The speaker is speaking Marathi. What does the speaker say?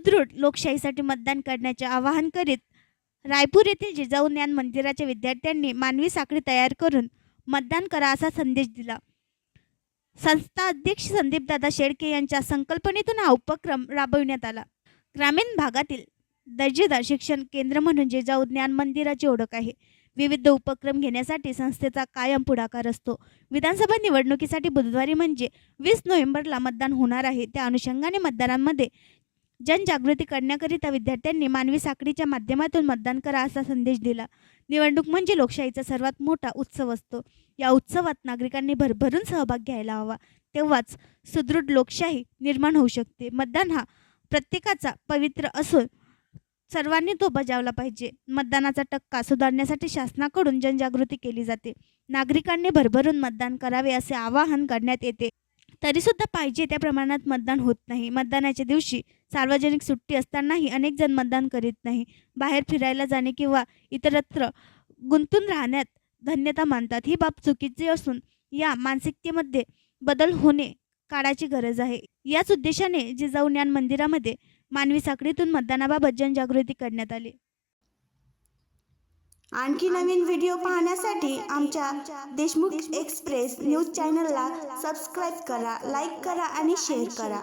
सुदृढ लोकशाहीसाठी मतदान करण्याचे आवाहन करीत रायपूर येथील जिजाऊ ज्ञान मंदिराच्या विद्यार्थ्यांनी मानवी साखळी तयार करून मतदान करा असा संदेश दिला. संस्था अध्यक्ष संदीपदादा शेळके यांच्या संकल्पनेतून हा उपक्रम राबविण्यात आला. ग्रामीण भागातील दर्जेदार शिक्षण केंद्र म्हणून जिजाऊ ज्ञान मंदिराची ओळख आहे. विविध उपक्रम घेण्यासाठी संस्थेचा कायम पुढाकार असतो. विधानसभा निवडणुकीसाठी बुधवारी म्हणजे 20 नोव्हेंबरला मतदान होणार आहे. त्या अनुषंगाने मतदारांमध्ये जनजागृती करण्याकरिता विद्यार्थ्यांनी मानवी साखळीच्या माध्यमातून मतदान करा असा संदेश दिला. निवडणूक म्हणजे लोकशाहीचा सर्वात मोठा उत्सव असतो. या उत्सवात नागरिकांनी भरभरून सहभाग घ्यायला हवा. तेव्हाच सुदृढ लोकशाही निर्माण होऊ शकते. मतदान हा प्रत्येकाचा पवित्र असून सर्वांनी तो बजावला पाहिजे. मतदानाचा टक्का सुधारण्यासाठी शासनाकडून जनजागृती केली जाते. नागरिकांनी भरभरून मतदान करावे असे आवाहन करण्यात येते. तरीसुद्धा पाहिजे त्या प्रमाणात मतदान होत नाही. मतदानाच्या दिवशी सार्वजनिक सुट्टी असतानाही अनेक जण मतदान करीत नाही. बाहेर फिरायला जाणे किंवा इतरत्र गुंतून राहण्यात धन्यता मानतात. ही बाब चुकीची असून या मानसिकतेमध्ये बदल होणे काळाची गरज आहे. याच उद्देशाने जिजाऊ ज्ञान मंदिरामध्ये मानवी साखळीतून मतदानाबाबत जनजागृती करण्यात आली. आणखी नवीन व्हिडिओ पाहण्यासाठी आमच्या देशमुख एक्सप्रेस न्यूज चॅनलला सबस्क्राईब करा, लाईक करा आणि शेअर करा.